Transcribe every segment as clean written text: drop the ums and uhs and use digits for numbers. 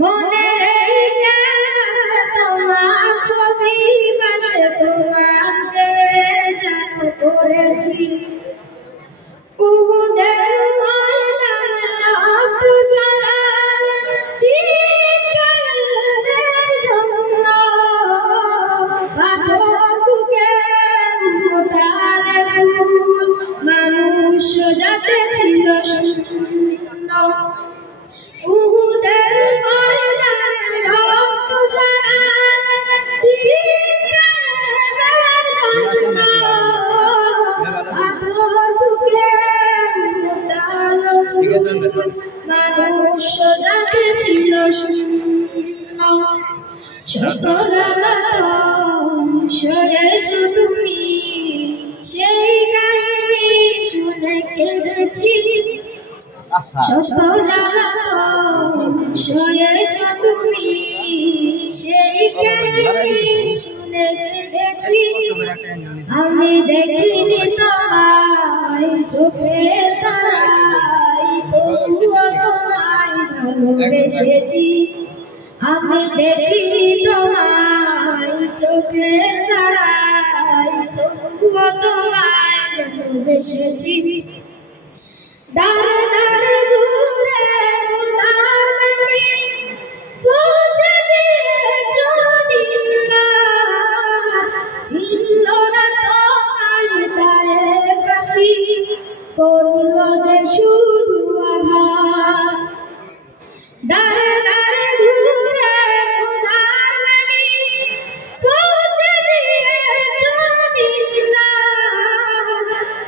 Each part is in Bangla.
মনের এই ক্যানভাসে তোমার ছবি পাশে তোমাকে যেন করেছি উহুদের ময়দানে রক্ত ঝরার কালের জন্য পাথর বুকে ফোটালে ফুল মানুষ যাতে ছিল শূন্য উহুদের ময়দানে রক্ত ঝরার কালের জন্য পাথর বুকে ফোটালে ফুল মানুষ যাতে ছিল শূন্য শত জ্বালাতন সয়েছ তুমি সেই কাহিনী শুনে কেঁদেছি শত জ্বালাতন সয়েছ তুমি সেই কাহিনী শুনে কেঁদেছি আমি দেখিনি তোমায় চোখের তারায় তবুও তোমায় ভালোবেসেছি আমি দেখিনি তোমায় চোখের তারায় তবুও তোমায় ভালোবেসেছি দাঁড়ে দাঁড়ে ঘুরে খোদার বাণী পৌঁছে দিয়েছ দিনটা ছিল না তোমায় দায়ে বাসি করল যে শুধু আঘাত দাঁড়ে দাঁড়ে ঘুরে খোদার বাণী পৌঁছে দিয়েছ দিনটা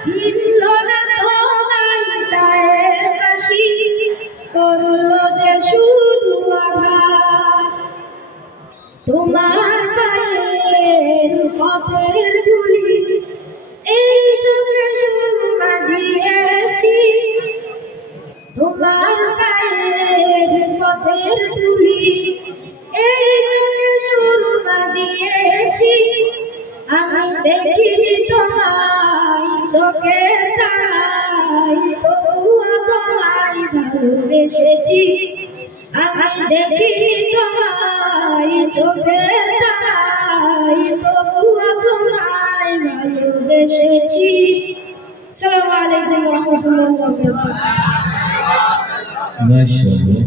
ছিল না তোমায় দায়ে বাসি করল যে শুধু আঘাত তোমার পায়ের পথের ধুলি এই চোখে সুরমা দিয়েছি তোমার পায়ের পথের ধুলি এই চোখে সুরমা দিয়েছি আমি দেখিনি তোমায় চোখের তারায় তবুও তোমায় ভালোবেসেছি আমি দেখিনি তোমায় চোখের তারায় তবুও তোমায় ভালোবেসেছি আসসালামু আলাইকুম ওয়া রাহমাতুল্লাহি ওয়া বারাকাতুহু। মাশাআল্লাহ।